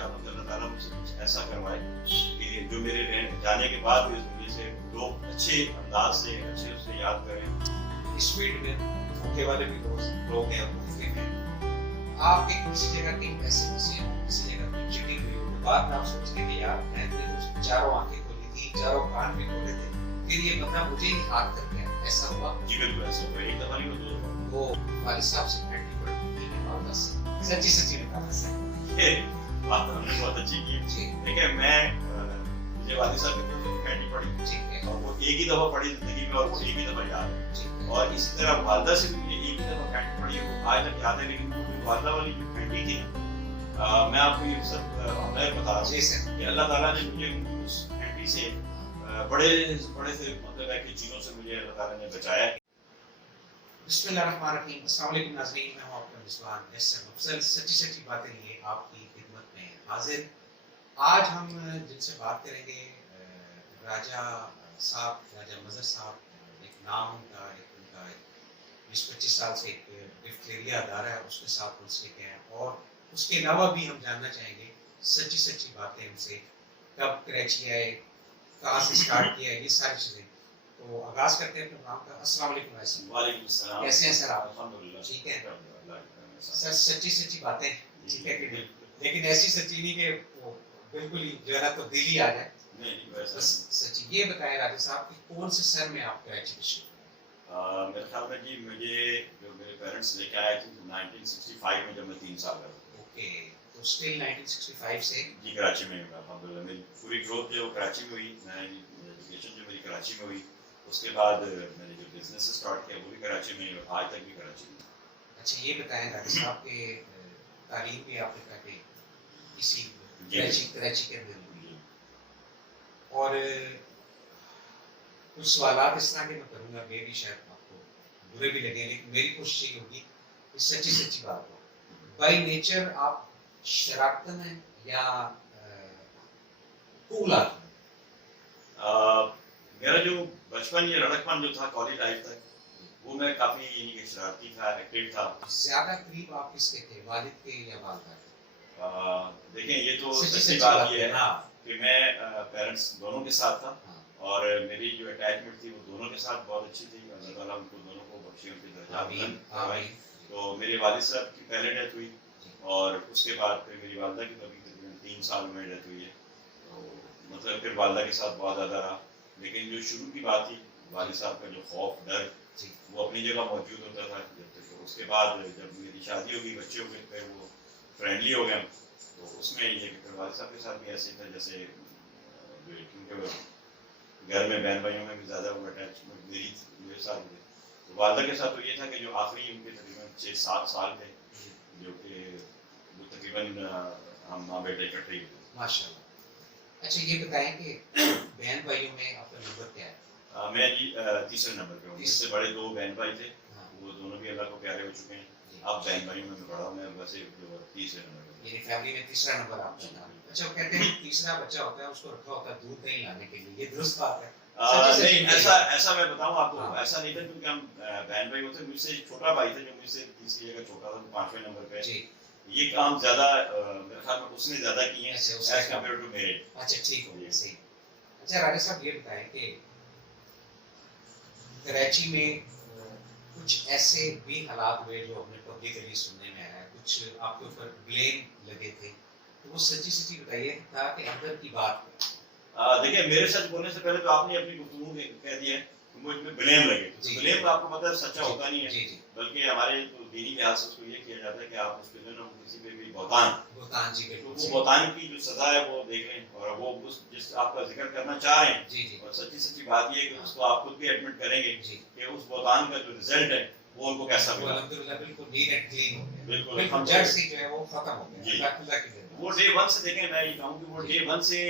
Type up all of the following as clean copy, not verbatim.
चाहता हूँ कि अल्लाह ताला मुझसे कुछ ऐसा करवाए कि जो मेरे जाने के बाद भी इस दुनिया से लोग अच्छे अंदाज से अच्छे उससे याद करें। इस फील्ड में धोखे वाले भी बहुत लोग हैं और मुख्तलिफ हैं। आप एक किसी जगह कहीं पैसे फंसे हो, किसी जगह कोई चीटिंग हुई हो, बाद में आप सोचते हैं कि यार मैंने तो चारों आंखें खोली थी, चारों कान भी खोले थे, फिर ये बंदा मुझे ही हाथ कर गया, ऐसा हुआ? जी बिल्कुल ऐसा हुआ, एक दफा नहीं हुआ, 2 दफा। वो वालिद साहब से पेंटी पड़ी थी वापस सच्ची सच्ची बताना सर। ये बात तो हमने बहुत अच्छी की। जी देखिए मैं मुझे वालिद साहब की कोई पेंटी पड़ी ठीक है और वो एक ही दफा पड़ी जिंदगी में और वो एक ही दफा याद है। ठीक है और इसी तरह वालदा से भी मुझे एक ही दफा पेंटी पड़ी है, वो आज तक याद है। लेकिन वो जो वालदा वाली जो पेंटी थी मैं आपको ये सब बता रहा जी हूँ सर। कि अल्लाह ताला ने मुझे उस पेंटी से बड़े बड़े से मतलब है कि चीज़ों से मुझे अल्लाह ताला ने बचाया है। बिस्मिल्लाहिर्रहमानिर्रहीम। अस्सलाम वालेकुम नाज़रीन, मैं हूं आपका मेज़बान एहसन अफजल, सच्ची सच्ची बातें लिए आपकी खिदमत में हाजिर। आज हम जिनसे बात करेंगे राजा साहब, राजा मज़हर साहब, एक नाम उनका, एक उनका 20-25 साल से एक डिफ्थीरिया अदारा है, उसके साथ मुंसलिक हैं। और उसके अलावा भी हम जानना चाहेंगे सच्ची सच्ची बातें उनसे, कब कराची आए, कहाँ से स्टार्ट किया, ये सारी चीज़ें। तो आगाज करते हैं अपने प्रोग्राम का। अस्सलाम वालेकुम भाई साहब। वालेकुम सलाम। कैसे हैं सर आप? अल्हम्दुलिल्लाह ठीक है अल्लाह सर, सच्ची सच्ची बातें, ठीक है कि नहीं? नहीं लेकिन ऐसी सच्ची नहीं कि वो बिल्कुल ही जो है ना तब्दीली आ जाए। नहीं वैसा बस सच्ची ये बताएं राजा साहब कि कौन से सर में आप कराची में शिफ्ट हुए? मेरे ख्याल में जी मुझे जो मेरे पेरेंट्स लेके आए थे 1965 में, जब मैं 3 साल का था। ओके, तो स्टिल 1965 से जी कराची में हुआ अल्हम्दुलिल्लाह। मेरी पूरी ग्रोथ जो कराची में हुई, मैं एजुकेशन जो मेरी कराची में हुई, उसके बाद मैंने जो बिजनेस स्टार्ट किया वो भी कराची में, और आज तक भी कराची में। अच्छा ये बताएं राजा साहब के तालीम भी आपने करके इसी जी कराची के अंदर हुई। जी। और कुछ सवालात इस तरह के मैं करूँगा, मे भी शायद आपको बुरे भी लगे, लेकिन मेरी कोशिश ये होगी कि सच्ची सच्ची बात हो। बाय नेचर आप शरारतन हैं या कूल आदमी? मेरा जो बचपन या लड़कपन जो था कॉलेज लाइफ तक, वो मैं काफ़ी यानी कि शरारती था, एक्टिव था। ज्यादा करीब आप किसके थे, वालिद के या वालिदा के? देखें ये तो सच्ची सच्ची सच्ची बात बात ये है हाँ कि मैं पेरेंट्स दोनों के साथ था, हाँ और मेरी जो अटैचमेंट थी वो दोनों के साथ बहुत अच्छी थी। अल्लाह ताला उनको दोनों को बख्शे, उनके दर्जात आमीन बुलंद करवाए। आमीन। तो मेरे वालिद साहब की पहले डेथ हुई, और उसके बाद फिर मेरी वालदा की कभी तकरीबन 3 साल में डेथ हुई है। तो मतलब फिर वालदा के साथ बहुत ज़्यादा रहा। लेकिन जो शुरू की बात थी, वालिद साहब का जो खौफ डर जी वो अपनी जगह मौजूद होता था जब तक। तो उसके बाद जब मेरी शादी हो गई, बच्चे हो गए, फिर वो फ्रेंडली हो गए। तो उसमें ये कि फिर वालिद साहब के साथ भी ऐसे था जैसे क्योंकि घर में बहन भाइयों में भी ज़्यादा वो अटैचमेंट मेरे साथ थे। तो वालदा के साथ तो ये था कि जो आखिरी उनके तकरीबन 6-7 साल थे, जो कि वो तकरीबन हम माँ बेटे इकट्ठे ही थे। माशाल्लाह। अच्छा ये बताएं कि बहन भाइयों में आपका नंबर क्या है? मैं जी तीसरे नंबर पे हूँ। इससे बड़े 2 बहन भाई थे, हाँ वो दोनों भी अल्लाह को प्यारे हो चुके हैं। जी। अब बहन भाइयों में मैं बड़ा हूँ, मैं वैसे तीसरे नंबर पे। यानी फैमिली में तीसरा नंबर आपका था। अच्छा वो कहते हैं तीसरा बच्चा होता है उसको रखा होता है दूध नहीं लाने के लिए, ये दुरुस्त बात है? सच्ची नहीं सच्ची ऐसा ऐसा मैं बताऊँ आपको, हाँ। ऐसा नहीं था क्योंकि हम बहन भाई होते। मुझसे एक छोटा भाई था जो मुझसे तीसरी जगह छोटा था, 5वें नंबर पे। जी ये काम ज्यादा मेरे ख्याल में उसने ज्यादा किए अच्छा, हैं उसने एज कम्पेयर टू मेरे। अच्छा ठीक हो गया, सही। अच्छा राजा साहब ये बताएं कि कराची में कुछ ऐसे भी हालात हुए जो हमने पब्लिकली सुनने में आया, कुछ आपके ऊपर ब्लेम लगे थे, तो वो सच्ची सच्ची बताइए ताकि अंदर की बात हो। देखिए मेरे सच बोलने से पहले तो आपने अपनी गुफ्तगू में कह दिया है कि मुझ में ब्लेम लगे। जी। ब्लेम आपको पता है सच्चा होता नहीं है, जी जी बल्कि हमारे तो दीनी लिहाज से उसको ये किया जाता है कि आप उसके जो किसी पे भी बहतान, भुगतान जी तो बिल्कुल वो सही। बहतान की जो सजा है वो देख लें, और वो उस जिस आपका जिक्र करना चाह रहे हैं, जी जी और सच्ची सच्ची बात ये है कि हाँ। उसको आप खुद भी एडमिट करेंगे जी कि उस बहतान का जो रिजल्ट है वो उनको कैसा वो मिला। अल्हम्दुलिल्लाह बिल्कुल नीट एंड क्लीन हो गया, बिल्कुल बिल्कुल जड़ से जो है वो खत्म हो जी। गया अल्लाह की देन। वो डे 1 से देखें, मैं ये कहूँ कि वो डे 1 से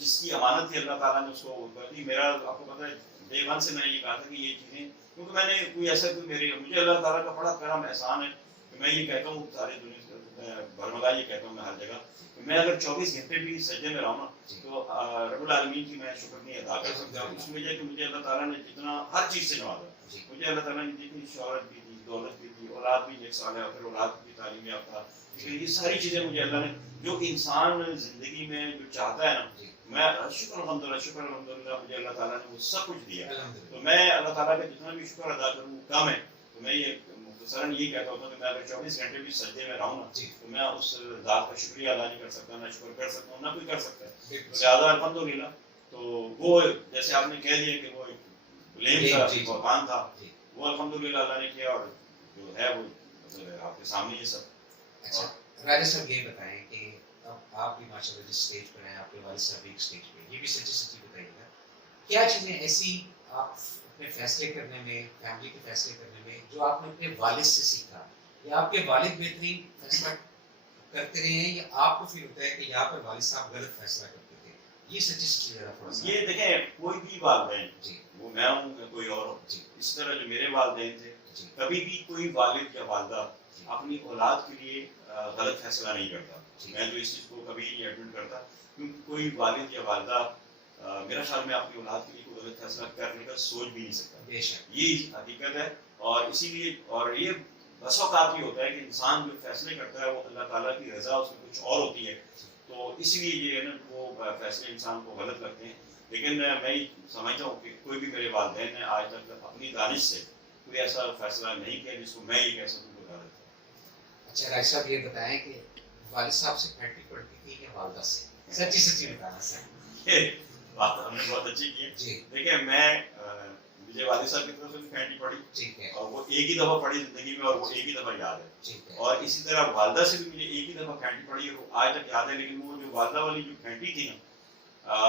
जिसकी अमानत थी अल्लाह ताला ने उसको कर दी। मेरा आपको पता है डे 1 से मैंने ये कहा था कि ये चीज़ें, क्योंकि मैंने कोई ऐसा कोई मुझे अल्लाह ताला का बड़ा करम एहसान है कि मैं ये कहता हूँ सारे दुनिया भरमगा ये कहता हूँ मैं हर जगह, मैं अगर 24 घंटे भी सजदे में रहूँ ना, तो रब्बुल आलमीन की मैं शुक्र नहीं अदा कर सकता उस वजह कि मुझे अल्लाह ताला ने जितना हर चीज़ से नवाजा, मुझे अल्लाह ताला ने जितनी शौहरत भी दी, दौलत भी दी, औलाद भी नेक सालिह, फिर औलाद की तालीम याफ्ता, ये सारी चीज़ें मुझे अल्लाह ने, जो इंसान ज़िंदगी में जो चाहता है ना, मैं शुक्र अल्हम्दुलिल्लाह मुझे अल्लाह ताला ने वो सब कुछ दिया। तो मैं अल्लाह ताला का जितना भी शुक्र अदा करूँ कम है। तो मैं ये मुख्तसरन यही कहता हूँ कि मैं अगर 24 घंटे भी सजदे में रहूँ ना, तो मैं उस ज़ात का शुक्रिया अदा नहीं कर सकता, ना शुक्र कर सकता हूँ, ना कोई कर सकता है। तो लिहाजा अल्हम्दुलिल्लाह, तो वो जैसे आपने कह दिया कि वो ब्लेम था, बहकान था, वो अल्हम्दुलिल्लाह अल्लाह ने किया, और जो है वो मतलब आपके सामने ये सब। अच्छा राजा साहब ये बताएं कि अब आप भी माशाल्लाह जिस स्टेज पर हैं, आपके वालिद साहब भी एक स्टेज पे, ये भी सच्ची सच्ची बताइएगा, क्या चीज़ें ऐसी आप अपने फैसले करने में, फैमिली के फैसले करने में, जो आपने अपने वालिद से सीखा, या आपके वालिद बेहतरीन फैसला करते रहे हैं, या आपको फील होता है कि यहाँ पर वालिद साहब गलत फैसला करते थे? ये सच्ची सच्ची जरा थोड़ा सा। ये देखें, कोई भी वालिदैन, वो मैं हूँ या कोई और हो, इस तरह जो मेरे वालिदैन थे, कभी भी कोई वालिद या वालिदा अपनी औलाद के लिए गलत फैसला नहीं करता। मैं तो इस चीज़ को कभी नहीं एडमिट करता, क्योंकि कोई वालिद या वालिदा मेरा ख्याल में अपनी औलाद के लिए कोई गलत फैसला करने का सोच भी नहीं सकता। ये हकीकत है, और इसीलिए, और ये बस औक़ात ही होता है कि इंसान जो फैसले करता है वो अल्लाह ताला की रज़ा उसमें कुछ और होती है, तो इसलिए ये है ना, वो फैसले इंसान को गलत लगते हैं। लेकिन मैं समझता हूँ कि कोई भी मेरे वालिदैन ने आज तक अपनी दानिश से कोई ऐसा फैसला नहीं किया जिसको मैं ये कह सकूँ कि गलत है। अच्छा राय साहब ये बताएं कि वालिद साहब से फैंटी पड़ती थी या वालिदा से? सच्ची सच्ची बताना सर। ये बात हमने बहुत अच्छी की है। देखिए, मैं मुझे वालिद साहब की तरफ से भी फैंटी पड़ी, ठीक है, और वो एक ही दफ़ा पड़ी ज़िंदगी में, और वो एक ही दफ़ा याद है, ठीक है, और इसी तरह वालिदा से भी मुझे एक ही दफ़ा फैंटी पड़ी है, वो आज तक याद है। लेकिन वो जो वालिदा वाली जो फैंटी थी ना,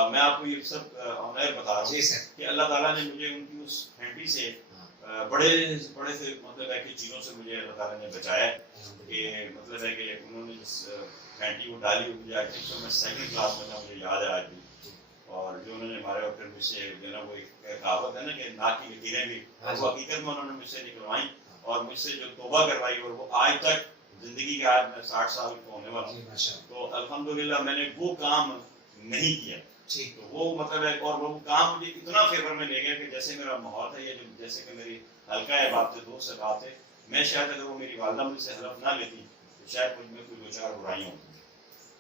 मैं आपको ये सब ऑन एयर बता रहा हूँ कि अल्लाह ताला ने मुझे उनकी उस फैंटी से बड़े बड़े से मतलब है कि चीज़ों से मुझे अल्लाह ताला ने बचाया है। कि मतलब है कि उन्होंने जिस फैंटी वो डाली, मुझे आई थिंक मैं 2nd क्लास में था, मुझे याद है आज भी, और जो उन्होंने मारे, और फिर मुझसे जो ना वो एक कहावत है ना कि नाक की लकीरें भी, वो हकीकत में उन्होंने मुझसे निकलवाई, और मुझसे जो तौबा करवाई, और वो आज तक ज़िंदगी के, आज मैं 60 साल का होने वाला हूँ, तो अल्हम्दुलिल्लाह मैंने वो काम नहीं किया। तो वो मतलब है, और वो काम मुझे इतना फेवर में ले गया कि जैसे मेरा माहौल था, ये जो जैसे कि मेरी हल्का है बात है, दोस्त से बात है, मैं शायद अगर वो मेरी वालिदा मुझसे हलफ ना लेती तो शायद मुझ में कोई 2-4 बुराइयाँ होती।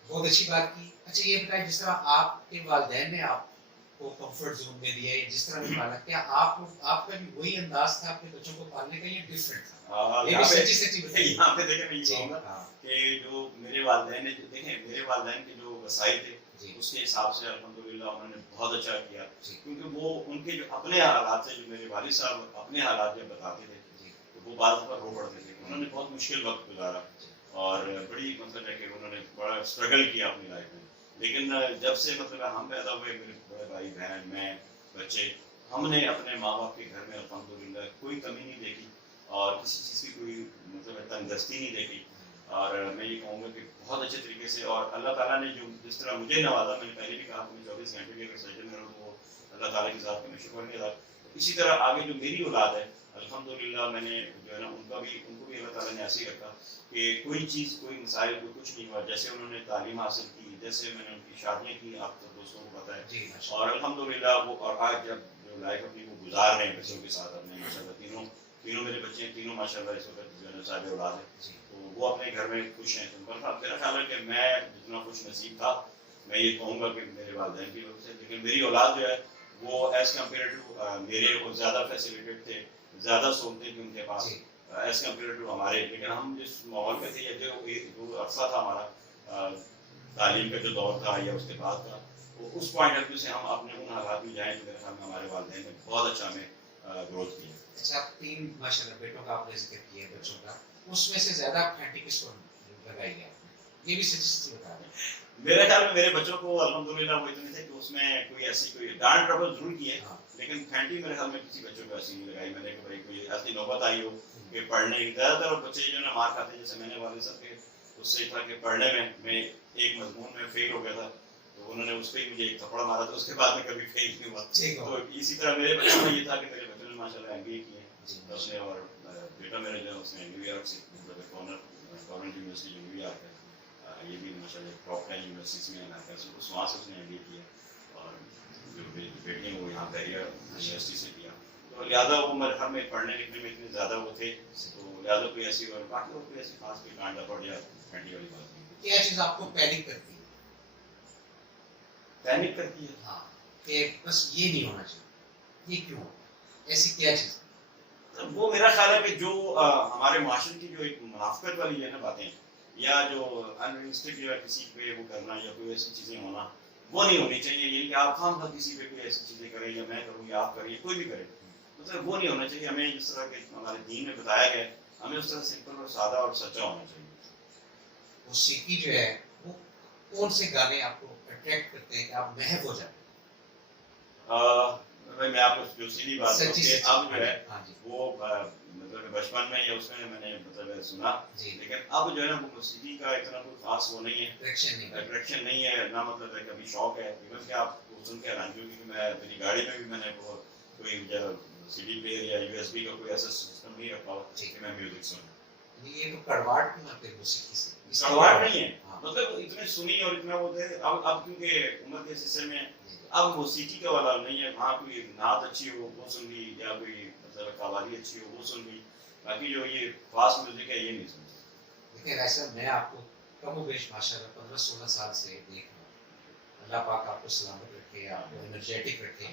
बहुत अच्छी बात की। अच्छा ये बताइए, जिस तरह आपके वालिदैन ने आपको कंफर्ट जोन में दिया है, जिस तरह भी पाला, क्या आपका भी वही अंदाज था अपने बच्चों को पालने का, या डिफरेंट था? ये भी सच्ची सच्ची बताइए। यहाँ पे देखें, मैं ये कहूँगा कि जो मेरे वालिदैन ने, देखें मेरे वालिदैन के जो वसाइल थे, उसके हिसाब से अल्हम्दुलिल्लाह उन्होंने बहुत अच्छा किया, क्योंकि वो उनके जो अपने हालात से, जो मेरे वालिद साहब अपने हालात जब बताते थे तो वो बात पर रो पड़ते थे। उन्होंने बहुत मुश्किल वक्त गुजारा, और बड़ी मतलब है कि उन्होंने बड़ा स्ट्रगल किया अपनी लाइफ में। लेकिन जब से मतलब हम पैदा हुए, मेरे बड़े भाई बहन, मैं, बच्चे, हमने अपने माँ बाप के घर में अल्हम्दुलिल्लाह कोई कमी नहीं देखी, और किसी चीज़ की कोई मतलब तंगदस्ती नहीं देखी, और मैं ये कहूँगा कि बहुत अच्छे तरीके से, और अल्लाह ताला ने जो जिस तरह मुझे नवाजा, मैंने पहले भी कहा, मैं 24 घंटे भी अगर सजदे में रहूँ तो अल्लाह ताला की ज़ात का मैं शुक्र नहीं अदा। इसी तरह आगे जो मेरी औलाद है, अल्हम्दुलिल्लाह मैंने जो है ना उनको भी अल्लाह ताला ने ऐसे ही रखा कि कोई चीज़, कोई मिसाइल, कोई कुछ नहीं हुआ। जैसे उन्होंने तालीम हासिल की, जैसे मैंने उनकी शादियाँ की, आप सब दोस्तों को पता है, और अल्हम्दुलिल्लाह वो, और आज जब जो लाइफ अपनी वो गुजार रहे हैं बच्चों के साथ अपने, माशाल्लाह तीनों मेरे बच्चे हैं, तीनों माशाल्लाह इस वक्त जो है ना साहिब औलाद है, तो वो अपने घर में खुश हैं। तो मेरा ख्याल है कि मैं जितना खुश नसीब था, मैं ये कहूँगा कि मेरे वालिदैन की वजह से। लेकिन मेरी औलाद जो है वो एज़ कम्पेयर टू मेरे, वो ज़्यादा फैसिलिटेड थे, ज़्यादा सहूलतें थी उनके पास एज़ कम्पेयर टू हमारे। लेकिन हम जिस माहौल में थे, या जो अरसा था हमारा तालीम का जो दौर था या उसके बाद का, तो उस पॉइंट ऑफ व्यू से हम अपने उन हालात में जाएँ तो मेरे ख्याल में हमारे वालिदैन ने बहुत अच्छा हमें ग्रोथ की है। अच्छा, आप 3 माशाल्लाह बेटों का आपने जिक्र किया, बच्चों का, उसमें से ज़्यादा फैंटी किसको लगाई है आपने? ये भी सच्ची बता दें। मेरे ख्याल में मेरे बच्चों को अल्हम्दुलिल्लाह वो इतने थे कि उसमें कोई ऐसी कोई डांट ट्रबल जरूर की है, लेकिन फैंटी मेरे ख्याल में किसी बच्चों को ऐसी नहीं लगाई मैंने कि भाई कोई ऐसी नौबत आई हो कि पढ़ने की। ज़्यादातर बच्चे जो ना मार खाते हैं, जैसे मैंने वाले साहब के उससे था कि पढ़ने में मैं एक मजमून में फेल हो गया था, तो उन्होंने उस पर मुझे एक थप्पड़ मारा था, उसके बाद में कभी फेल नहीं हुआ। तो इसी तरह मेरे बच्चों में ये था कि मेरे बच्चों ने माशाल्लाह MBA किए, और बेटा मेरे जो उसने न्यूयॉर्क से मतलब ऑनर गवर्नमेंट यूनिवर्सिटी जो न्यूयॉर्क है, ये भी माशाल्लाह टॉप 10 यूनिवर्सिटीज़ में आता है, उस वहाँ से उसने MBA किया और जो बेटियाँ वो यहाँ बैरियर यूनिवर्सिटी से किया। तो लिहाजा वो मरहल में पढ़ने लिखने में इतने ज़्यादा वो थे, तो लिहाजा कोई ऐसी और बाकी और कोई ऐसी खास कोई कांड पड़ या घंटी वाली बात नहीं। क्या चीज़ आपको पैनिक करती है? पैनिक करती है? हाँ, कि बस ये नहीं होना चाहिए, ये क्यों, ऐसी क्या चीज़? तो वो मेरा ख्याल है कि जो हमारे माशरे की जो एक मुनाफिकत वाली जो है ना बातें, या जो अनरियलिस्टिक जो है किसी पे वो करना या कोई ऐसी चीज़ें होना, वो नहीं होनी चाहिए। ये कि आप खाम किसी पे कोई ऐसी चीज़ें करें या मैं करूँ या आप करें, कोई भी करे, मतलब वो नहीं होना चाहिए। हमें जिस तरह के हमारे दीन में बताया गया है, हमें उस तरह सिंपल और सादा और सच्चा होना चाहिए। मौसीकी जो है वो कौन से गाने आपको अट्रैक्ट करते हैं कि आप महव हो जाते हैं? भाई मैं आपको जो सीधी बात सच्ची कि सच्ची। अब जो है हाँ जी, वो मतलब बचपन में या उसमें मैंने मतलब सुना, जी, लेकिन अब जो है ना वो मौसीकी का इतना कोई खास वो नहीं है, अट्रैक्शन नहीं करते। अट्रैक्शन नहीं है ना, मतलब है कभी शौक है। इवन कि आप वो सुन के हैरान होंगे कि मैं मेरी गाड़ी में भी मैंने वो कोई CD प्लेयर या USB का कोई ऐसा सिस्टम नहीं रखा हुआ ठीक। कि मैं म्यूजिक सुनूं। ये तो कड़वाहट क्यों आते हैं मौसीकी से? इसका कड़वाहट नहीं है, हाँ, मतलब इतने सुनी और इतना वो थे। अब क्योंकि उम्र के हिस्से में जी, अब मौसीकी का वाला नहीं है, वहाँ कोई नात अच्छी हो वो सुन ली या कोई मतलब कव्वाली अच्छी हो वो सुन ली, बाकी जो ये फास्ट म्यूजिक है ये नहीं सुनते। देखिए वैसे मैं आपको कम बेश माशाल्लाह 15-16 साल से देख रहा हूँ। अल्लाह पाक आपको सलामत रखे, आपको एनर्जेटिक रखे।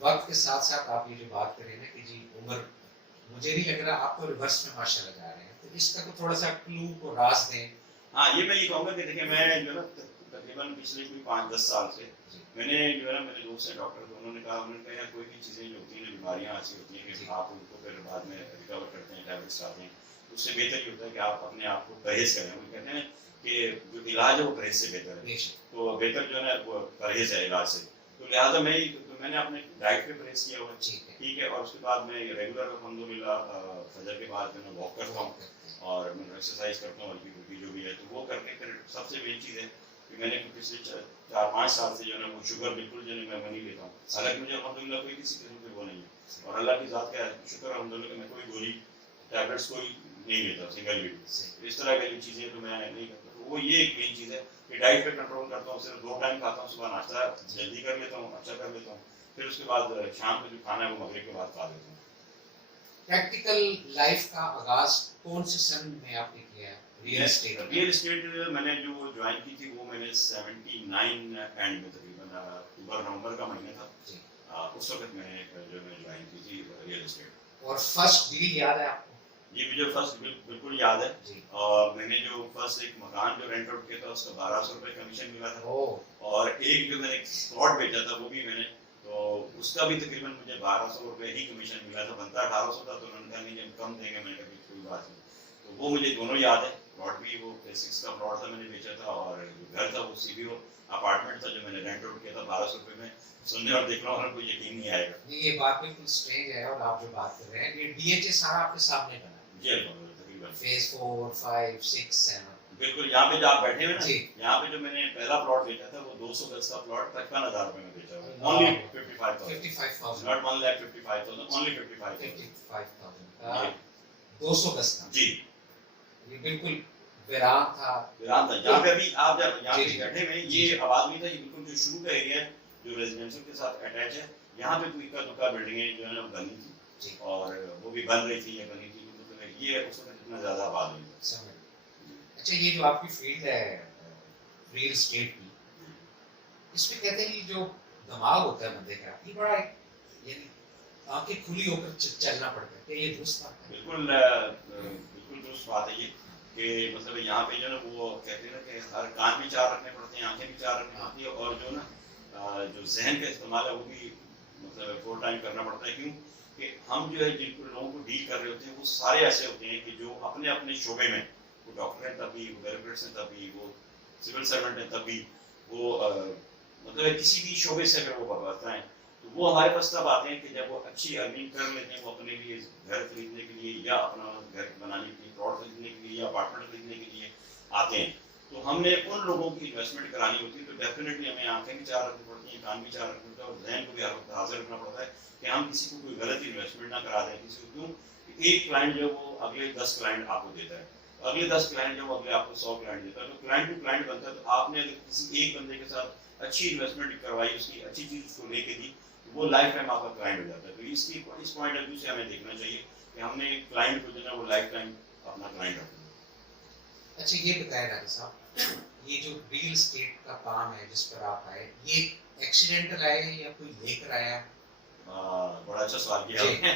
वक्त के साथ साथ आप ये जो बात कर रहे हैं ना कि जी उम्र, मुझे नहीं लग रहा आपको रिवर्स में माशाल्लाह जा रहे हैं, तो इसका को थोड़ा सा क्लू को राज दें। हाँ, ये मैं ये कहूँगा कि देखिए मैं जो है ना तकरीबन पिछले कोई 5-10 साल से जी, मैंने जो है ना मेरे दोस्त हैं डॉक्टर, तो उन्होंने कहा यार कोई भी चीज़ें जो होती हैं बीमारियाँ ऐसी होती हैं कि जी। आप उनको फिर बाद में रिकवर करते हैं, टैबलेट्स खाते हैं, तो उससे बेहतर ये होता है कि आप अपने आप को परहेज करें। वो कहते हैं कि जो इलाज है वो परहेज से बेहतर है, बेशक, तो बेहतर जो है ना वो परहेज है इलाज से। तो लिहाजा मैंने अपने डाइट पे परहेज किया हुआ है, ठीक है, ठीक है, और उसके बाद मैं रेगुलर अल्हम्दुलिल्लाह फजर के बाद मैं वॉक करता हूँ और मैं एक्सरसाइज करता हूँ, हल्की फुल्की जो भी है, तो वो करके फिर सबसे मेन चीज़ है कि मैंने पिछले 4-5 साल से जो है ना वो शुगर बिल्कुल जो है मैं नहीं लेता हूँ। हालांकि मुझे अल्हम्दुलिल्लाह कोई किसी किस्म की वो नहीं है, और अल्लाह की ज़ात का शुक्र अल्हम्दुलिल्लाह कि मैं कोई गोली टैबलेट्स कोई नहीं लेता, सिंगल यूज इस तरह की चीज़ें तो मैं नहीं करता। तो वो ये एक मेन चीज़ है कि डाइट पे कंट्रोल करता हूँ, सिर्फ 2 टाइम खाता हूँ, सुबह नाश्ता जल्दी कर लेता हूँ, अच्छा कर लेता हूँ, फिर उसके बाद शाम को जो खाना है वो मगरिब के बाद खा लेता हूँ। प्रैक्टिकल लाइफ का आगाज कौन से सन में आपने किया है? रियल एस्टेट मैंने जो ज्वाइन की थी वो मैंने 79 एंड में तकरीबन अक्टूबर नवंबर का महीना था, जी, उस वक्त मैंने जो मैं ज्वाइन की थी रियल एस्टेट। और फर्स्ट डील याद है आपको? जी मुझे फर्स्ट बिल्कुल याद है, जी, और मैंने जो फर्स्ट एक मकान जो रेंट आउट किया था उसका 1200 रुपये कमीशन मिला था, ओ, और एक जो मैंने प्लॉट बेचा था वो भी मैंने, तो उसका भी तकरीबन मुझे 1200 रुपये ही कमीशन मिला था, बनता 1800 था, तो उन्होंने कहा नहीं जब कम देंगे, मैंने कहा कोई बात नहीं। तो वो मुझे दोनों याद है, प्लॉट भी वो 6 का प्लॉट था मैंने बेचा था, और घर था वो CBO अपार्टमेंट था जो मैंने रेंट आउट किया था 1200 रुपये में। सुनने और देखने वालों को यकीन नहीं आएगा। ये बात बिल्कुल स्ट्रेंज है, और आप जो बात कर रहे हैं ये DHA सारा आपके सामने बना है, जी तकरीबन फेज 4, 5, 6, 7। बिल्कुल। यहाँ पे जो आप बैठे हुए ना, जी, यहाँ पे जो मैंने पहला प्लॉट बेचा था वो 200 गज का प्लॉट 53,000 रुपये में बेचा हुआ, ओनली 55,000, 55,000, नॉट 1,55,000, ओनली 55,000 55,000 का 200 गज का। जी। ये बिल्कुल वीरान था। वीरान था। यहाँ पे अभी आप जब यहाँ जी, पे जी, बैठे हुए हैं, जी, ये आबाद नहीं था, ये बिल्कुल जो शुरू का एरिया है जो रेजिडेंशियल के साथ अटैच है, यहाँ पे कोई इक्का दुक्का बिल्डिंगें जो है ना बनी थी, जी, और वो भी बन रही थी या बनी थी, मतलब ये उस वक्त इतना ज़्यादा आबाद नहीं था। समझ। अच्छा, ये जो आपकी फील्ड है रियल एस्टेट की, इसमें कहते हैं ये जो दिमाग होता है बंदे का, ये बड़ा यानी आंखें खुली होकर चलना पड़ता है, कि ये दुरुस्त बात है? बिल्कुल दुरुस्त बात है ये, कि मतलब यहाँ पे जो ना वो कहते हैं ना कि हर कान भी 4 रखने पड़ते हैं, आंखें भी 4 रखनी पड़ती है, और जो ना जो जहन का इस्तेमाल है वो भी मतलब 4 टाइम करना पड़ता है। क्यों कि हम जो है जिन लोगों को डील कर रहे होते हैं वो सारे ऐसे होते हैं कि जो अपने अपने शोबे में, वो डॉक्टर हैं तभी, वो ब्यूरोक्रेट्स हैं तभी, वो सिविल सर्वेंट हैं तभी, वो मतलब किसी भी शोबे से अगर वो बदलता है, तो वो हमारे पास तब आते हैं कि जब वो अच्छी अर्निंग कर लेते हैं, वो अपने लिए घर खरीदने के लिए या अपना घर बनाने के लिए, प्लॉट खरीदने के लिए या अपार्टमेंट खरीदने के लिए आते हैं। तो हमने उन लोगों की इन्वेस्टमेंट करानी होती है, तो डेफिनेटली हमें आंखें भी 4 रखनी पड़ती हैं, कान भी 4 रखना पड़ता है, और जहन को भी हर वक्त हाजिर रखना पड़ता है कि हम किसी को कोई गलत इन्वेस्टमेंट ना करा दें किसी को। क्यों? एक क्लाइंट जो वो अगले 10 क्लाइंट आपको देता है, अगले 10 क्लाइंट जब अगले आपको 100 क्लाइंट देता है तो क्लाइंट टू क्लाइंट बनता है। तो आपने अगर किसी एक बंदे के साथ अच्छी इन्वेस्टमेंट करवाई, उसकी अच्छी चीज उसको लेके दी, तो वो लाइफ टाइम आपका क्लाइंट हो जाता है। तो इसकी इस पॉइंट ऑफ व्यू से हमें देखना चाहिए कि हमने क्लाइंट को जो है वो लाइफ टाइम अपना क्लाइंट रखना है। अच्छा ये बताया डॉक्टर साहब, ये जो रियल एस्टेट का काम है जिस पर आप आए, ये एक्सीडेंटल आए या कोई लेकर आया? बड़ा अच्छा सवाल किया आपने।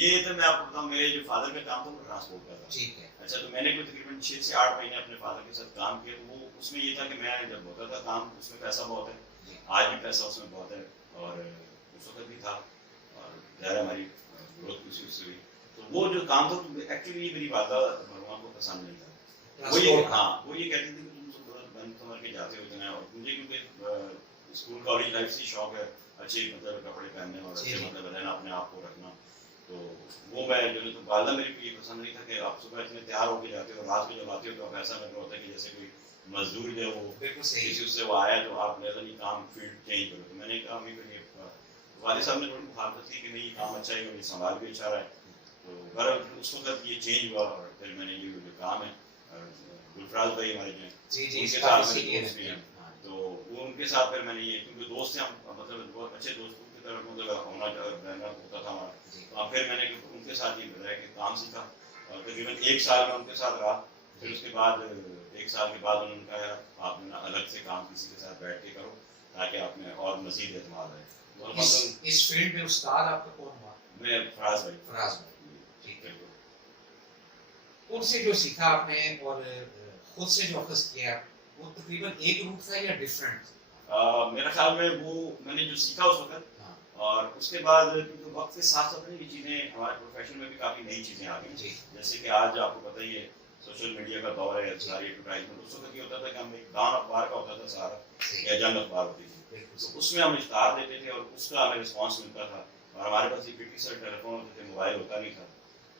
ये तो मैं आपको बताऊं, मेरे जो फादर का काम था वो ट्रांसपोर्ट का था। ठीक है। अच्छा, तो मैंने कोई तकरीबन 6 से 8 महीने अपने फादर के साथ काम किया। तो वो उसमें ये था कि मैं जब होता था काम, उसमें पैसा बहुत है, आज भी पैसा उसमें बहुत है और उस वक्त भी था, और ज़ाहिर हमारी ग्रोथ उसी उससे हुई। तो वो जो काम था एक्चुअली मेरी वादा मरवा को पसंद नहीं था। वो ये कहती थी कि तुम सब बंद समझ के जाते हो इतना, और मुझे क्योंकि स्कूल कॉलेज लाइफ से शौक है अच्छे मतलब कपड़े पहनने और अच्छे मतलब रहना, अपने आप को रखना। तो वो मैं जो तो वालदा मेरी को ये पसंद नहीं था कि आप सुबह इतने तैयार होकर जाते हो और रात को जब आते हो तो आप ऐसा लग रहा होता है कि जैसे कोई मजदूर जो है वो किसी उससे वो आया तो आप लेकिन ये काम फील्ड चेंज करो। तो मैंने कहा अभी ये वाले साहब ने थोड़ी मुखालफत थी कि नहीं ये काम अच्छा है और ये संभाल भी अच्छा रहा है। तो पर उस वक्त ये चेंज हुआ और फिर मैंने ये जो काम है गुलफराज भाई हमारे जो उनके साथ मैंने दोस्त भी हैं, तो वो उनके साथ फिर मैंने ये क्योंकि दोस्त हैं हम मतलब बहुत अच्छे दोस्तों की तरफ मतलब होना रहना होता था हमारा। तो फिर मैंने उनके साथ ही बताया कि काम सीखा और तकरीबन 1 साल में उनके साथ रहा। फिर उसके बाद 1 साल के बाद उन्होंने कहा आप ना अलग से काम किसी के साथ बैठ के करो ताकि आप में और मजीद एतमाद आए। इस फील्ड में उस्ताद आपका कौन हुआ? मैं फराज भाई। फराज भाई, ठीक है। उनसे जो सीखा आपने और खुद से जो अखज़ किया वो तकरीबन एक रूट था या डिफरेंट? मेरा ख्याल में वो मैंने जो सीखा उस वक्त और उसके बाद क्योंकि वक्त के साथ साथ ये चीज़ें हमारे प्रोफेशन में भी काफ़ी नई चीज़ें आ गई। जैसे कि आज आपको पता ही है सोशल मीडिया का दौर है, सारी एडवर्टाइजमेंट। उस वक्त ये होता था कि हम एक दान अखबार का होता था सारा या जंग अखबार होती थी, तो उसमें हम इश्तार देते थे और उसका हमें रिस्पॉन्स मिलता था। और हमारे पास एक सर टेलीफोन होते थे, मोबाइल होता नहीं था,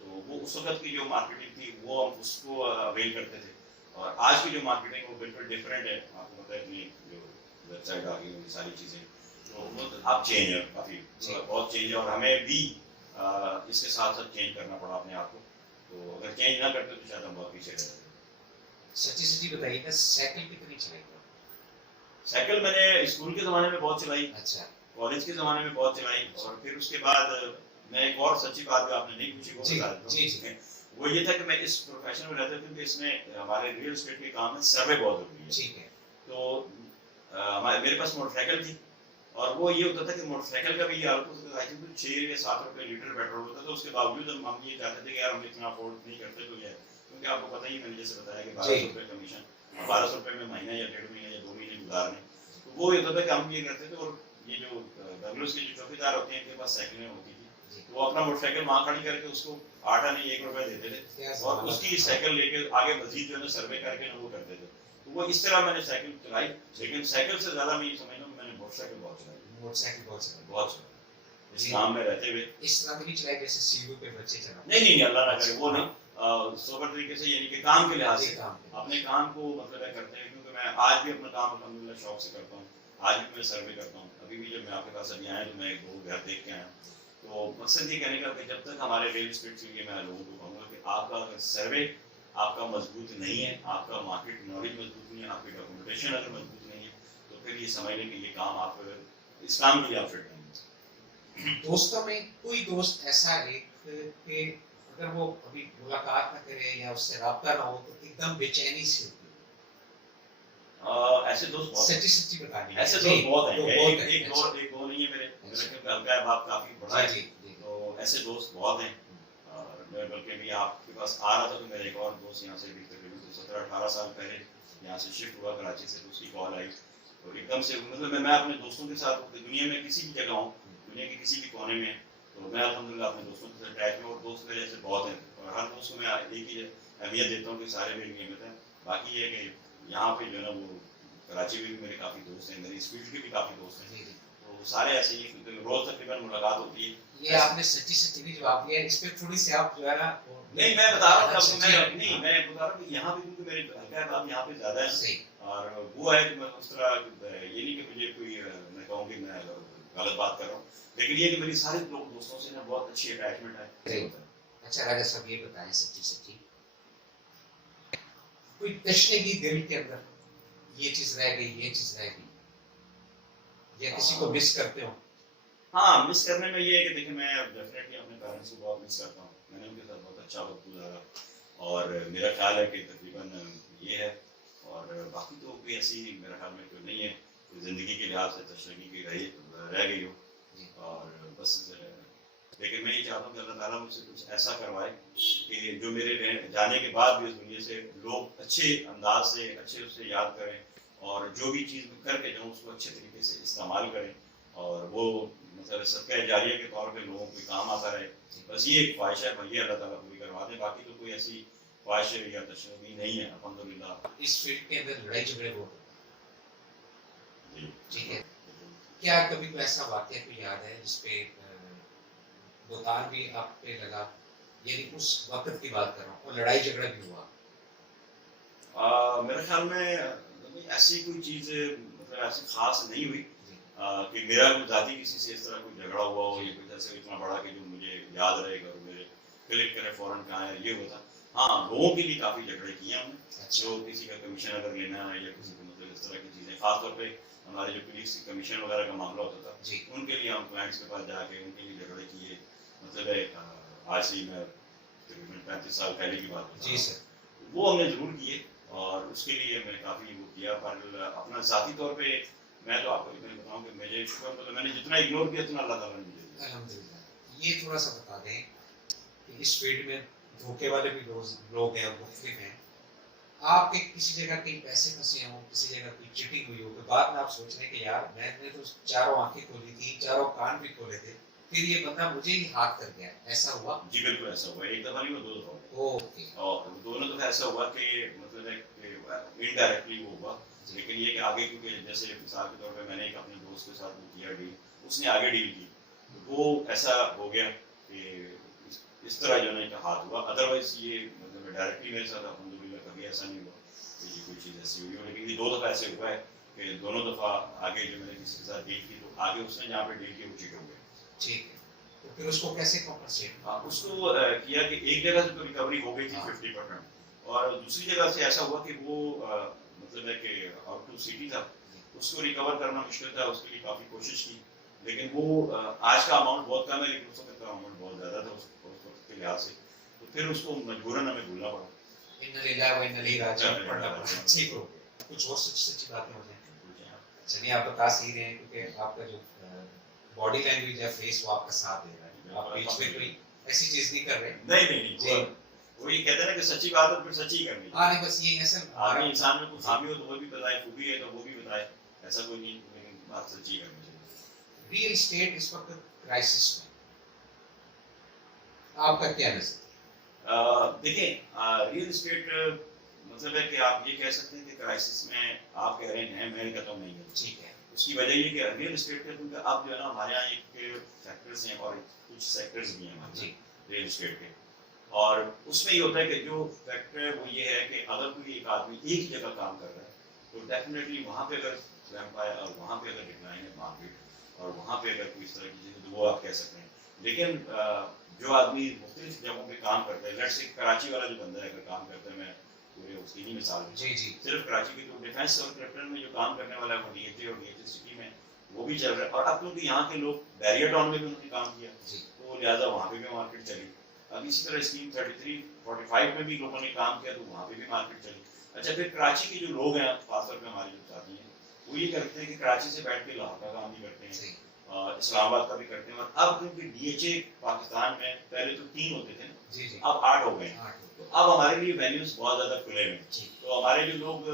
तो वो उस वक्त की जो मार्केटिंग थी वो हम उसको अवेल करते थे। और आज की जो मार्केटिंग वो बिल्कुल डिफरेंट है। आपको पता है अपनी जो वेबसाइट आ गई सारी चीज़ें, तो आप चेंज है काफ़ी बहुत चेंज है और हमें भी इसके साथ साथ चेंज करना पड़ा अपने आप को। तो अगर चेंज ना करते तो शायद हम बहुत पीछे रह जाते। सच्ची सच्ची बताइएगा, साइकिल कितनी चलाई? साइकिल मैंने स्कूल के ज़माने में बहुत चलाई, अच्छा, कॉलेज के ज़माने में बहुत चलाई, और फिर उसके बाद मैं एक और सच्ची बात जो आपने नहीं पूछी वो बता देता हूँ। वो ये था कि मैं इस प्रोफेशन में रहता था क्योंकि इसमें हमारे रियल एस्टेट के काम में सर्वे बहुत होती है। ठीक है। तो मेरे पास मोटरसाइकिल थी और वो ये होता था कि मोटरसाइकिल का भी ये हालत होता था, आई थिंक 6 या 7 रुपए लीटर पेट्रोल होता था। उसके बावजूद हम ये चाहते थे कि यार हम इतना अफोर्ड नहीं करते तो ये क्योंकि आपको पता ही मैंने जैसे बताया कि 1200 रुपए कमीशन, 1200 रुपए में महीना या 1.5 महीने या 2 महीने गुजारने। तो वो ये होता था कि हम ये करते थे। और ये जो बेंगलुरु के जो चौकीदार होते हैं इनके पास साइकिलें होती थी, तो वो अपना मोटरसाइकिल वहाँ खड़ी करके उसको आटा नहीं 1 रुपए देते थे और उसकी साइकिल लेके आगे मजीद जो है सर्वे करके ना वो करते थे। तो वो इस तरह मैंने साइकिल चलाई, लेकिन साइकिल से ज्यादा मैं ये समझता हूँ मैंने मोटरसाइकिल बहुत चलाई। मोटरसाइकिल बहुत चलाई इस काम में रहते हुए। इस तरह भी नहीं चलाई जैसे सीयू पे बच्चे चला? नहीं अल्लाह ना करे वो नहीं, सोबर तरीके से यानी कि काम के लिहाज से अपने काम को मतलब करते हैं। क्योंकि मैं आज भी अपना काम अल्हम्दुलिल्लाह शौक से करता हूँ, आज भी मैं सर्वे करता हूँ। अभी भी जब मैं आपके पास अभी आया तो मैं 1-2 घर देख के आया। तो मकसद ये कहने का कि जब तक हमारे रियल एस्टेट के लिए मैं लोगों को कहूँगा कि आपका अगर सर्वे आपका मजबूत नहीं है, आपका मार्केट नॉलेज मजबूत नहीं है, आपकी डॉक्यूमेंटेशन अगर मजबूत नहीं है, तो फिर ये समझ लें कि ये काम आप इस काम के लिए आप फिट नहीं। दोस्तों में कोई दोस्त ऐसा है कि अगर वो अभी मुलाकात ना करे या उससे राब्ता ना हो तो एकदम बेचैनी सी होती है? ऐसे दोस्त बहुत सच्ची सच्ची बताइए। ऐसे दोस्त बहुत हैं, एक दो नहीं है मेरे हल्का है बाप काफी बड़ा है, तो ऐसे दोस्त बहुत हैं। और मैं बल्कि भी आपके पास आ रहा था तो मेरे एक और दोस्त यहाँ से भी तकरीबन 17-18 साल पहले यहाँ से शिफ्ट हुआ कराची से, तो उसकी कॉल आई तो एकदम से मतलब मैं अपने दोस्तों के साथ दुनिया में किसी भी जगह हूँ, दुनिया के किसी भी कोने में, तो मैं अल्हम्दुलिल्लाह अपने दोस्तों के साथ अटैच में। और दोस्त मेरे ऐसे बहुत हैं और हर दोस्त को मैं एक ही अहमियत देता हूँ कि सारे मेरी नियमित हैं। बाकी ये कि यहाँ पे जो है ना वो कराची में भी मेरे काफ़ी दोस्त हैं, मेरी इस फील्ड के भी काफ़ी दोस्त हैं, तो सारे ऐसे ही रोज तकरीबन मुलाकात होती है। ये आपने सच्ची सच्ची भी जवाब दिया, इस पे थोड़ी सी आप जो है ना नहीं मैं बता रहा हूँ आपको, मैं बता रहा हूँ कि यहाँ पे क्योंकि मेरे हल्का बात यहाँ पे ज़्यादा है और वो है कि मैं उस तरह ये नहीं कि मुझे कोई मैं कहूँ कि मैं गलत बात कर रहा हूँ, लेकिन ये कि मेरी सारे दोस्तों से ना बहुत अच्छी अटैचमेंट है। अच्छा राजा साहब ये बताएं सच्ची सच्ची कोई तशनगी दिल के अंदर, ये चीज रह गई, ये चीज रह गई, या किसी को मिस करते हो? हाँ, मिस करने में ये है कि देखिए मैं डेफिनेटली अपने पेरेंट्स को बहुत मिस करता हूँ। मैंने उनके साथ बहुत अच्छा वक्त गुजारा और मेरा ख्याल है कि तकरीबन ये है। और बाकी तो कोई ऐसी मेरा ख्याल में कोई नहीं है कि ज़िंदगी के लिहाज से तशरीफ़ी की रह गई हो। और बस लेकिन मैं ये चाहता हूँ कि अल्लाह ताला मुझसे कुछ ऐसा करवाए कि जो मेरे जाने के बाद भी इस दुनिया से लोग अच्छे अंदाज से अच्छे उससे याद करें और जो भी चीज़ मैं करके जाऊँ उसको अच्छे तरीके से इस्तेमाल करें और वो मतलब सदका जारिया के तौर पे लोगों को काम आता रहे। बस ये एक ख्वाहिश है, ये अल्लाह ताला पूरी करवा दे। बाकी तो कोई ऐसी ख्वाहिश या तशरीफ़ी नहीं है अल्हम्दुलिल्लाह। इस फील्ड के अंदर लड़ाई झगड़े बहुत होते हैं, ठीक है। जी। क्या कभी कोई ऐसा वाकया कोई याद है जिसपे बोतान भी आप पे लगा, यानी उस वक्त की बात कर रहा हूँ और लड़ाई झगड़ा भी हुआ? मेरे ख्याल में ऐसी कोई चीज़ मतलब ऐसी खास नहीं हुई कि मेरा जाती किसी से इस तरह कोई झगड़ा हुआ हो या कुछ ऐसा इतना बड़ा कि जो मुझे याद रहेगा और मेरे क्लिक करे फौरन कहाँ है ये होता। हाँ, लोगों के लिए काफ़ी झगड़े किए हमने। जो किसी का कमीशन अगर लेना है या किसी को मतलब इस तरह की चीज़ें, खासतौर पे हमारे जो पुलिस की कमीशन वगैरह का मामला होता था जी। उनके लिए हम क्लाइंट्स के पास जाके उनके लिए झगड़े किए। मतलब आज से मैं तकरीबन 35 साल पहले की बात जी सर। वो हमने ज़रूर किए और उसके लिए मैंने काफ़ी वो किया। पर अपना ज़ाती तौर पे मैं तो आपको इतना बताऊँ कि मुझे मतलब मैंने जितना इग्नोर किया उतना अल्लाह ताला ने मुझे दिया। अल्हम्दुलिल्लाह। ये थोड़ा सा बता दें कि इस फील्ड में धोखे वाले भी लोग हैं और मुख्तलिफ हैं। आपके किसी जगह कहीं पैसे फंसे हों, किसी जगह कोई चीटिंग हुई हो, तो बाद में आप सोच रहे हैं कि यार मैंने तो चारों आंखें खोली थी, चारों कान भी खोले थे, फिर ये बंदा मुझे ही हाथ कर गया, ऐसा हुआ? जी बिल्कुल ऐसा हुआ। एक दफ़ा नहीं हुआ, 2 दफ़ा हुआ। ओके। और दोनों दफ़ा ऐसा हुआ कि मतलब इनडायरेक्टली वो हुआ। लेकिन ये कि आगे क्योंकि जैसे मिसाल के तौर पे मैंने एक अपने दोस्त के साथ वो किया डील, उसने आगे डील की, तो वो ऐसा हो गया कि इस तरह जो है हाथ हुआ। अदरवाइज ये मतलब डायरेक्टली मेरे साथ अल्हम्दुलिल्लाह कभी ऐसा नहीं हुआ कि ये कोई चीज़ ऐसी हुई हो। लेकिन ये 2 दफ़ा ऐसे हुआ है कि दोनों दफ़ा आगे जो मैंने किसी के साथ डील की तो आगे उसने जहाँ पे डील की वो चीट हो गया। ठीक है। तो फिर उसको कैसे कॉम्पनसेट? उसको किया कि एक जगह से तो रिकवरी हो गई थी हाँ। 50% और दूसरी जगह से ऐसा हुआ कि वो मतलब है कि आउट टू सिटी था, उसको रिकवर करना मुश्किल था। उसके लिए काफ़ी कोशिश की लेकिन वो आज का अमाउंट बहुत कम है लेकिन उस वक्त का अमाउंट बहुत ज़्यादा था उस वक्त के लिहाज से, तो फिर उसको मजबूरन हमें भूलना पड़ा। इन्ना लिल्लाहि व इन्ना इलैहि राजिऊन पढ़ना पड़ा। ठीक हो गया। कुछ और सच्ची बातें हो जाएं। चलिए आप बता ही रहे हैं क्योंकि आपका जो बॉडी लैंग्वेज है, फेस, वो आपका साथ दे रहा है। आप बीच में कोई ऐसी चीज नहीं कर रहे। नहीं जी। वो ये कहते हैं ना कि सच्ची बात है तो फिर सच्ची ही करनी है। हाँ नहीं, बस ये है सर। आगे इंसान में कोई खामी हो तो वो भी बताए, खूबी है तो वो भी बताए, ऐसा कोई नहीं, लेकिन बात सच्ची करनी चाहिए। रियल एस्टेट इस वक्त क्राइसिस में, आपका क्या नजर? देखिए रियल एस्टेट मतलब है कि आप ये कह सकते हैं कि क्राइसिस में आप कह रहे हैं, मैं कहता हूँ नहीं है। ठीक है। उसकी वजह ये कि रियल एस्टेट के क्योंकि अब जो है ना हमारे यहाँ एक फैक्टर्स हैं और कुछ सेक्टर्स भी हैं हमारे रियल एस्टेट के, और उसमें ये होता है कि जो फैक्टर है वो ये है कि अगर कोई एक आदमी एक ही जगह काम कर रहा है तो डेफिनेटली वहाँ पे अगर रैंप आया और वहाँ पे अगर डिक्लाइन है मार्केट और वहाँ पे अगर कोई इस तरह की चीज़ तो वो आप कह सकते हैं। लेकिन जो आदमी मुख्तलिफ जगहों पे काम करता है, लेट्स से कराची वाला जो बंदा है अगर काम करता है, मैं पूरे उसकी ही मिसाल दूं, जी जी। सिर्फ कराची की तो डिफेंस और कैपिटल में जो काम करने वाला है वो डीएचए और डीएचए सिटी में वो भी चल रहा है, और अब क्योंकि यहाँ के लोग बैरियर टाउन में भी उन्होंने काम किया तो लिहाजा वहाँ पे भी मार्केट चली। अब इसी तरह स्कीम 33-45 में भी लोगों ने काम किया तो वहाँ पे भी मार्केट चली। अच्छा, फिर कराची के जो लोग हैं खासतौर पे हमारे जो साथी हैं वो ये करते हैं कि कराची से बैठ के लाहौर का काम भी करते हैं, इस्लामाबाद का भी करते हैं, और अब क्योंकि डीएचए पाकिस्तान में पहले तो 3 होते थे जी जी। अब 8 हो गए हैं, तो अब हमारे लिए वैल्यूज बहुत ज़्यादा खुले हैं। तो हमारे जो लोग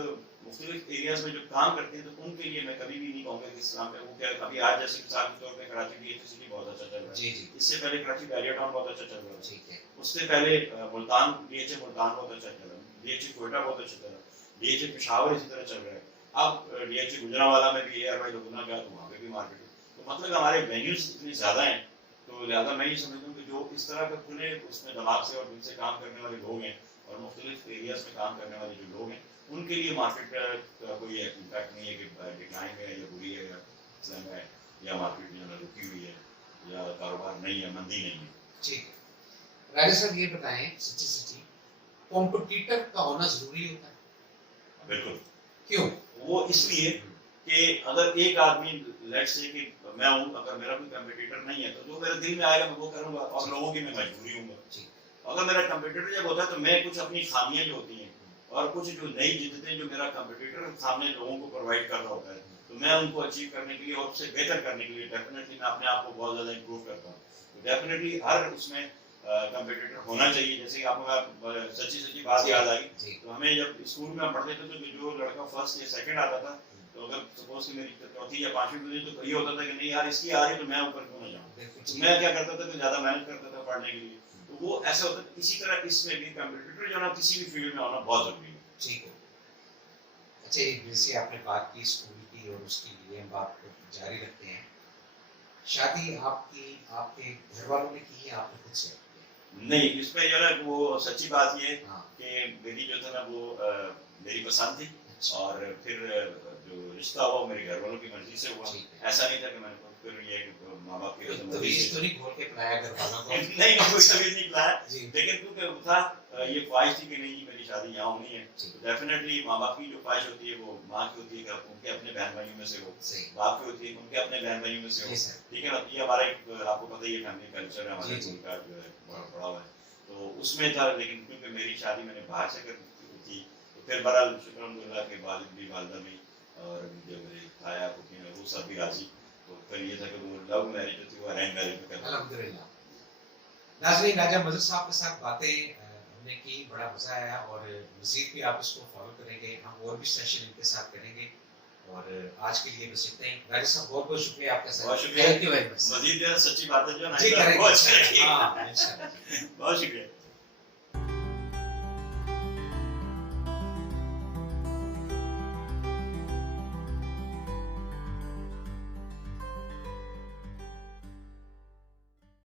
मुख्तलिफ एरियाज में जो काम करते हैं तो उनके लिए मैं कभी भी नहीं कहूँगा कि इस्लाम में वो क्या अभी आज जैसे मिसाल के तौर पर कराची डीएचए सिटी बहुत अच्छा चल रहा है। जी जी। इससे पहले कराची बैरियर टाउन बहुत अच्छा चल रहा है। ठीक है। उससे पहले मुल्तान डीएचए मुल्तान बहुत अच्छा चल रहा है, डीएचए कोयटा बहुत अच्छा चल रहा है, डीएचए पेशावर इसी तरह चल रहा है। अब डीएचए गुजरांवाला में भी एयर वाई गुना गया तो वहाँ पे भी मार्केट है। तो मतलब हमारे वेन्यूज इतनी ज़्यादा हैं तो लिहाजा मैं ये समझता हूँ कि जो इस तरह का खुले उसमें दिमाग से और दिल से काम करने वाले लोग हैं और मुख्तलिफ एरियाज में काम करने वाले जो लोग हैं उनके लिए मार्केट का कोई इम्पैक्ट नहीं है कि डिक्लाइन है या बुरी है या स्लैम है या मार्केट जो है रुकी हुई है या कारोबार नहीं है, मंदी नहीं है। ठीक है। राजा साहब ये बताएं सच्ची सच्ची, कॉम्पिटिटर का होना जरूरी होता है? बिल्कुल। क्यों? वो इसलिए कि अगर एक आदमी लेट्स से कि मैं हूँ, अगर मेरा कोई कंपटीटर नहीं है तो जो मेरे दिल में आएगा मैं वो करूंगा, और लोगों की मैं मजबूरी हूँ। अगर मेरा कंपटीटर जब होता है तो मैं कुछ अपनी खामियां जो होती हैं और कुछ जो नई जिद्दतें जो मेरा कंपटीटर सामने लोगों को प्रोवाइड कर रहा होता है, तो मैं उनको अचीव करने के लिए और उससे बेहतर करने के लिए डेफिनेटली मैं अपने आप को बहुत ज़्यादा इंप्रूव करता हूँ। तो डेफिनेटली हर उसमें कंपटीटर होना चाहिए। जैसे कि आपको सच्ची सच्ची बात याद आई, तो हमें जब स्कूल में हम पढ़ते थे तो जो लड़का फर्स्ट या सेकंड आता था, तो अगर सपोज कि मेरी चौथी या पांचवी हुई तो ये होता था कि नहीं यार इसकी आ रही तो मैं ऊपर क्यों ना जाऊँ, तो मैं क्या करता था कि ज़्यादा मेहनत करता था पढ़ने के लिए। तो वो ऐसा होता है। इसी तरह इसमें भी कंपटीटर जो ना किसी भी फील्ड में होना बहुत जरूरी है। ठीक है। अच्छा, जैसे आपने बात की स्कूल की और उसकी लिए हम बात को जारी रखते हैं। शादी आपकी आपके घर वालों ने की है, आपने खुद से? नहीं, इसमें जो है वो सच्ची बात ये हाँ। कि मेरी जो था ना वो मेरी पसंद थी, अच्छा। और फिर जो रिश्ता हुआ मेरे घर वालों की मर्जी से हुआ। ऐसा नहीं था कि मैंने फिर ये माँ बाप की तवीज़ तो नहीं खोल के पिलाया घर वालों को? नहीं, कोई तवीज़ नहीं पिलाया, लेकिन क्योंकि था ये ख्वाहिश थी कि नहीं मेरी शादी यहाँ होनी है, तो डेफिनेटली माँ बाप की जो ख्वाहिश होती है वो माँ की होती है कि उनके अपने बहन भाइयों में से हो, बाप की होती है उनके अपने बहन भाइयों में से हो, ठीक है ना। ये हमारा एक आपको पता ही है फैमिली कल्चर है हमारे का जो है बड़ा हुआ है, तो उसमें था। लेकिन क्योंकि मेरी शादी मैंने बाहर से कर थी, तो फिर बहरहाल शुक्र के वालिद भी वालदा भी और जो मेरे ताया फूफी है वो सब भी राजी। तो फिर ये था कि वो लव मैरिज जो थी वो अरेंज मैरिज में करना। अल्हम्दुलिल्लाह। नाज़रीन, राजा मजहर साहब के साथ बातें हमने की, बड़ा मजा आया, और मज़ीद भी आप इसको फॉलो करेंगे, हम और भी सेशन इनके साथ करेंगे। और आज के लिए बस इतना ही। राजा साहब बहुत बहुत शुक्रिया आपका सर। बहुत शुक्रिया। Thank you very much. मज़ीद जो है सच्ची बात है जो ना जी करेंगे। बहुत शुक्रिया। हाँ, इंशाल्लाह। बहुत शुक्रिया।